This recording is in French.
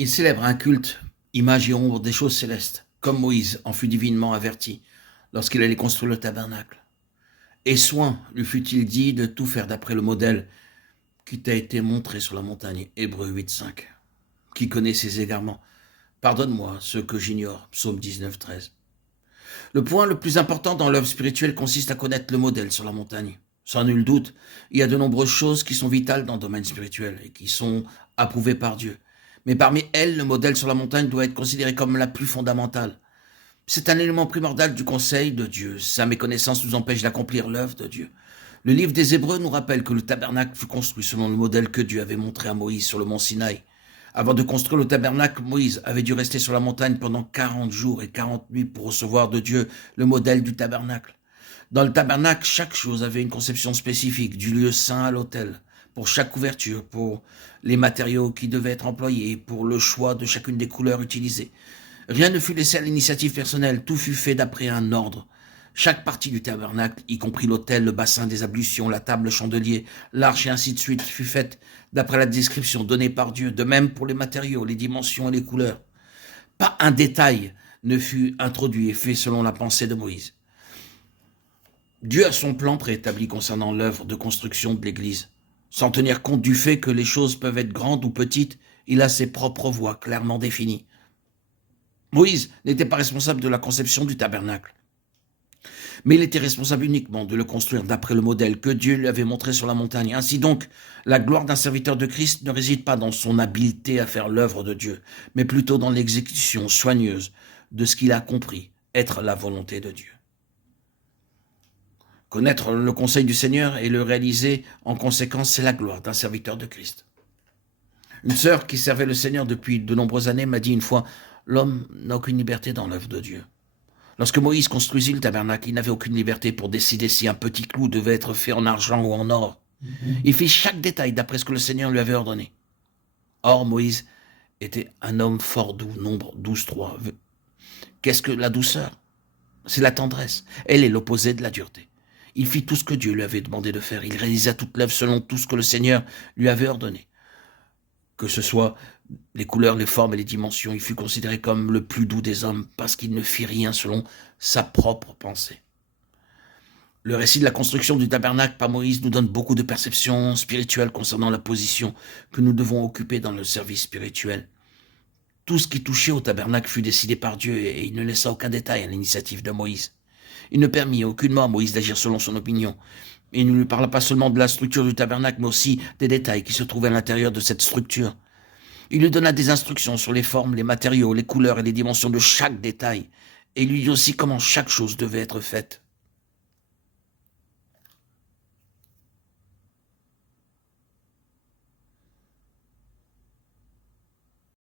Il célèbre un culte, image et ombre des choses célestes, comme Moïse en fut divinement averti lorsqu'il allait construire le tabernacle. Et soin lui fut-il dit de tout faire d'après le modèle qui t'a été montré sur la montagne. Hébreux 8.5. Qui connaît ses égarements? Pardonne-moi ce que j'ignore. Psaume 19.13. Le point le plus important dans l'œuvre spirituelle consiste à connaître le modèle sur la montagne. Sans nul doute, il y a de nombreuses choses qui sont vitales dans le domaine spirituel et qui sont approuvées par Dieu. Mais parmi elles, le modèle sur la montagne doit être considéré comme la plus fondamentale. C'est un élément primordial du conseil de Dieu. Sa méconnaissance nous empêche d'accomplir l'œuvre de Dieu. Le livre des Hébreux nous rappelle que le tabernacle fut construit selon le modèle que Dieu avait montré à Moïse sur le mont Sinaï. Avant de construire le tabernacle, Moïse avait dû rester sur la montagne pendant 40 jours et 40 nuits pour recevoir de Dieu le modèle du tabernacle. Dans le tabernacle, chaque chose avait une conception spécifique, du lieu saint à l'autel, pour chaque couverture, pour les matériaux qui devaient être employés, pour le choix de chacune des couleurs utilisées. Rien ne fut laissé à l'initiative personnelle, tout fut fait d'après un ordre. Chaque partie du tabernacle, y compris l'autel, le bassin des ablutions, la table, le chandelier, l'arche et ainsi de suite, fut faite d'après la description donnée par Dieu, de même pour les matériaux, les dimensions et les couleurs. Pas un détail ne fut introduit et fait selon la pensée de Moïse. Dieu a son plan préétabli concernant l'œuvre de construction de l'Église. Sans tenir compte du fait que les choses peuvent être grandes ou petites, il a ses propres voies clairement définies. Moïse n'était pas responsable de la conception du tabernacle, mais il était responsable uniquement de le construire d'après le modèle que Dieu lui avait montré sur la montagne. Ainsi donc, la gloire d'un serviteur de Christ ne réside pas dans son habileté à faire l'œuvre de Dieu, mais plutôt dans l'exécution soigneuse de ce qu'il a compris être la volonté de Dieu. Connaître le conseil du Seigneur et le réaliser en conséquence, c'est la gloire d'un serviteur de Christ. Une sœur qui servait le Seigneur depuis de nombreuses années m'a dit une fois, « L'homme n'a aucune liberté dans l'œuvre de Dieu. » Lorsque Moïse construisit le tabernacle, il n'avait aucune liberté pour décider si un petit clou devait être fait en argent ou en or. Il fit chaque détail d'après ce que le Seigneur lui avait ordonné. Or, Moïse était un homme fort doux, nombre 12.3. Qu'est-ce que la douceur? C'est la tendresse. Elle est l'opposé de la dureté. Il fit tout ce que Dieu lui avait demandé de faire. Il réalisa toute l'œuvre selon tout ce que le Seigneur lui avait ordonné. Que ce soit les couleurs, les formes et les dimensions, il fut considéré comme le plus doux des hommes parce qu'il ne fit rien selon sa propre pensée. Le récit de la construction du tabernacle par Moïse nous donne beaucoup de perceptions spirituelles concernant la position que nous devons occuper dans le service spirituel. Tout ce qui touchait au tabernacle fut décidé par Dieu et il ne laissa aucun détail à l'initiative de Moïse. Il ne permit aucunement à Moïse d'agir selon son opinion. Il ne lui parla pas seulement de la structure du tabernacle, mais aussi des détails qui se trouvaient à l'intérieur de cette structure. Il lui donna des instructions sur les formes, les matériaux, les couleurs et les dimensions de chaque détail. Et il lui dit aussi comment chaque chose devait être faite.